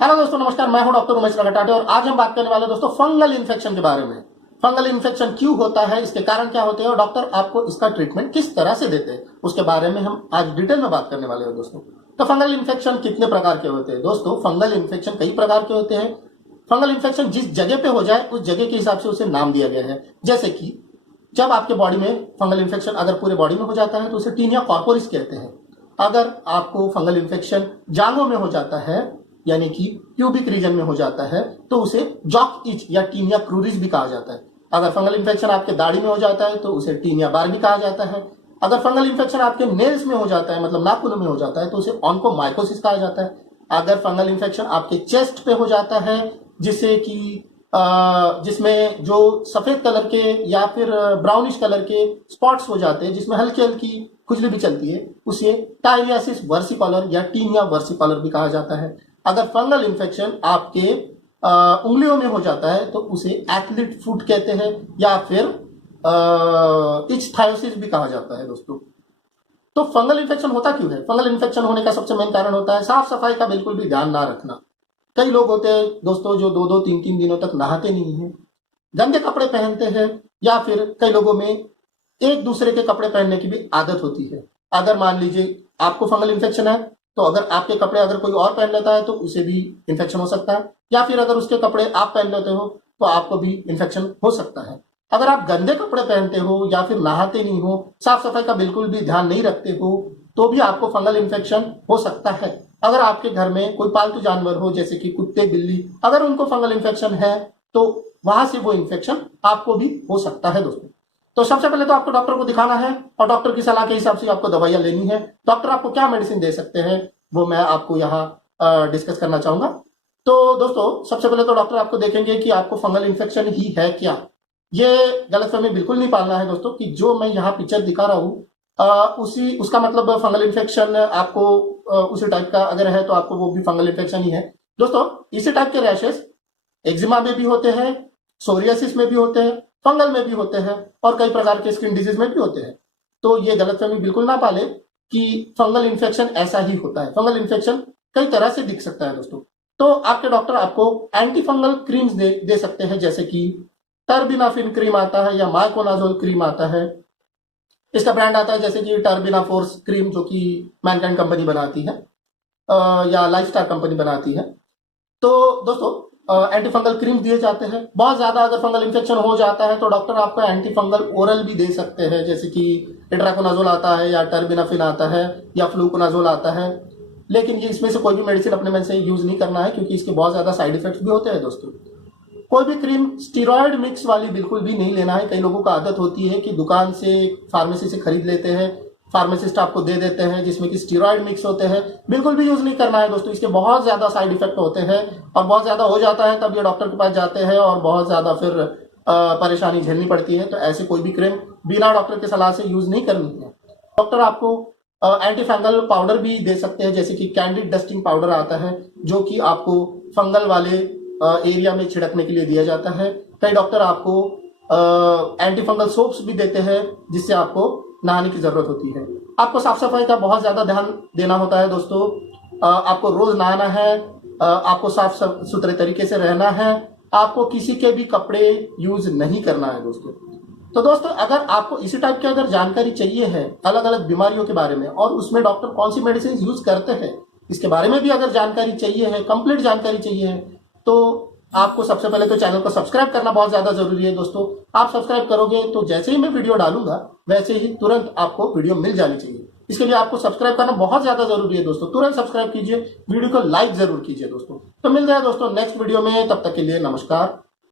Hello दोस्तों, नमस्कार। मैं हूं डॉक्टर उमेश रगटाटे और आज हम बात करने वाले दोस्तों फंगल इन्फेक्शन के बारे में। फंगल इन्फेक्शन क्यों होता है, इसके कारण क्या होते हैं और डॉक्टर आपको इसका ट्रीटमेंट किस तरह से देते हैं, उसके बारे में हम आज डिटेल में बात करने वाले हैं दोस्तों। तो फंगल इन्फेक्शन कितने प्रकार के होते हैं दोस्तों? फंगल इन्फेक्शन कई प्रकार के होते हैं। फंगल इन्फेक्शन जिस जगह पे हो जाए उस जगह के हिसाब से उसे नाम दिया गया है। जैसे कि जब आपके बॉडी में फंगल इन्फेक्शन अगर पूरे बॉडी में हो जाता है तो उसे टीनिया कॉर्पोरिस कहते हैं। अगर आपको फंगल इन्फेक्शन जांघों में हो जाता है यानी कि प्यूबिक रीजन में हो जाता है तो उसे जॉक इच या टीनिया क्रूरिस भी कहा जाता है। अगर फंगल इन्फेक्शन आपके दाढ़ी में हो जाता है तो उसे टीनिया बार भी कहा जाता है। अगर फंगल इन्फेक्शन आपके नेल्स में हो जाता है मतलब नाखून में हो जाता है तो उसे ऑन्कोमाइकोसिस कहा जाता है। अगर फंगल इन्फेक्शन आपके चेस्ट पे हो जाता है जिससे कि जिसमें जो सफेद कलर के या फिर ब्राउनिश कलर के स्पॉट्स हो जाते हैं जिसमें हल्की हल्की खुजली भी चलती है उसे टायरियासिस वर्सिकोलर या टीनिया वर्सिकोलर भी कहा जाता है। अगर फंगल इन्फेक्शन आपके उंगलियों में हो जाता है तो उसे एथलीट फुट कहते हैं या फिर इच्थायोसिस भी कहा जाता है दोस्तों। तो फंगल इन्फेक्शन होता क्यों है? फंगल इन्फेक्शन होने का सबसे मेन कारण होता है साफ सफाई का बिल्कुल भी ध्यान ना रखना। कई लोग होते हैं दोस्तों जो 2-2 3-3 दिनों तक नहाते नहीं है, गंदे कपड़े पहनते हैं या फिर कई लोगों में एक दूसरे के कपड़े पहनने की भी आदत होती है। अगर मान लीजिए आपको फंगल इन्फेक्शन है तो अगर आपके कपड़े अगर कोई और पहन लेता है तो उसे भी इन्फेक्शन हो सकता है, या फिर अगर उसके कपड़े आप पहन लेते हो तो आपको भी इन्फेक्शन हो सकता है। अगर आप गंदे कपड़े पहनते हो या फिर नहाते नहीं हो, साफ सफाई का बिल्कुल भी ध्यान नहीं रखते हो तो भी आपको फंगल इन्फेक्शन हो सकता है। अगर आपके घर में कोई पालतू जानवर हो जैसे कि कुत्ते बिल्ली, अगर उनको फंगल इन्फेक्शन है तो वहां से वो इन्फेक्शन आपको भी हो सकता है दोस्तों। तो सबसे पहले तो आपको डॉक्टर को दिखाना है और डॉक्टर की सलाह के हिसाब से आपको दवाइयां लेनी है। डॉक्टर आपको क्या मेडिसिन दे सकते हैं वो मैं आपको यहाँ डिस्कस करना चाहूंगा। तो दोस्तों सबसे पहले तो डॉक्टर आपको देखेंगे कि आपको फंगल इन्फेक्शन ही है क्या। ये गलतफहमी बिल्कुल नहीं पालना है दोस्तों कि जो मैं यहाँ पिक्चर दिखा रहा हूँ उसी उसका मतलब फंगल इन्फेक्शन आपको उसी टाइप का अगर है तो आपको वो भी फंगल इन्फेक्शन ही है दोस्तों। इसी टाइप के रैशेस एक्जिमा में भी होते हैं, सोरियासिस में भी होते हैं, फंगल में भी होते हैं और कई प्रकार के स्किन डिजीज में भी होते हैं। तो ये गलतफहमी बिल्कुल ना पाले कि फंगल इन्फेक्शन ऐसा ही होता है। फंगल इन्फेक्शन कई तरह से दिख सकता है दोस्तों। तो आपके डॉक्टर आपको एंटी फंगल क्रीम्स दे सकते हैं जैसे कि टर्बिनाफिन क्रीम आता है या माइकोनाजोल क्रीम आता है। इसका ब्रांड आता है जैसे कि टर्बिना फोर्स क्रीम जो कि मैनकाइंड कंपनी बनाती है या लाइफस्टार कंपनी बनाती है। तो दोस्तों एंटी फंगल क्रीम दिए जाते हैं। बहुत ज्यादा अगर फंगल इन्फेक्शन हो जाता है तो डॉक्टर आपको एंटी फंगल ओरल भी दे सकते हैं जैसे कि इट्राकोनाजोल आता है या टर्बिनाफिन आता है या फ्लूकोनाजोल आता है। लेकिन ये इसमें से कोई भी मेडिसिन अपने में से यूज नहीं करना है क्योंकि इसके बहुत ज्यादा साइड इफेक्ट्स भी होते हैं दोस्तों। कोई भी क्रीम स्टीरॉयड मिक्स वाली बिल्कुल भी नहीं लेना है। कई लोगों को आदत होती है कि दुकान से फार्मेसी से खरीद लेते हैं, फार्मासिस्ट आपको दे देते हैं जिसमें कि स्टीरॉयड मिक्स होते हैं। बिल्कुल भी यूज नहीं करना है दोस्तों, इसके बहुत ज्यादा साइड इफेक्ट होते हैं और बहुत ज्यादा हो जाता है तब ये डॉक्टर के पास जाते हैं और बहुत ज्यादा फिर परेशानी झेलनी पड़ती है। तो ऐसे कोई भी क्रीम बिना डॉक्टर की सलाह से यूज नहीं करनी है। डॉक्टर आपको एंटी फंगल पाउडर भी दे सकते हैं जैसे कि कैंडिड डस्टिंग पाउडर आता है जो कि आपको फंगल वाले एरिया में छिड़कने के लिए दिया जाता है। कई डॉक्टर आपको एंटी फंगल सोप्स भी देते हैं जिससे आपको नहाने की जरूरत होती है। आपको साफ सफाई का बहुत ज्यादा ध्यान देना होता है दोस्तों। आपको रोज नहाना है, आपको साफ सुथरे तरीके से रहना है, आपको किसी के भी कपड़े यूज नहीं करना है दोस्तों। तो दोस्तों अगर आपको इसी टाइप की अगर जानकारी चाहिए है अलग अलग बीमारियों के बारे में और उसमें डॉक्टर कौन सी मेडिसिन यूज करते हैं इसके बारे में भी अगर जानकारी चाहिए है, कंप्लीट जानकारी चाहिए है, तो आपको सबसे पहले तो चैनल को सब्सक्राइब करना बहुत ज्यादा जरूरी है दोस्तों। आप सब्सक्राइब करोगे तो जैसे ही मैं वीडियो डालूंगा वैसे ही तुरंत आपको वीडियो मिल जानी चाहिए। इसके लिए आपको सब्सक्राइब करना बहुत ज्यादा जरूरी है दोस्तों। तुरंत सब्सक्राइब कीजिए, वीडियो को लाइक जरूर कीजिए दोस्तों। तो मिलते हैं दोस्तों नेक्स्ट वीडियो में, तब तक के लिए नमस्कार।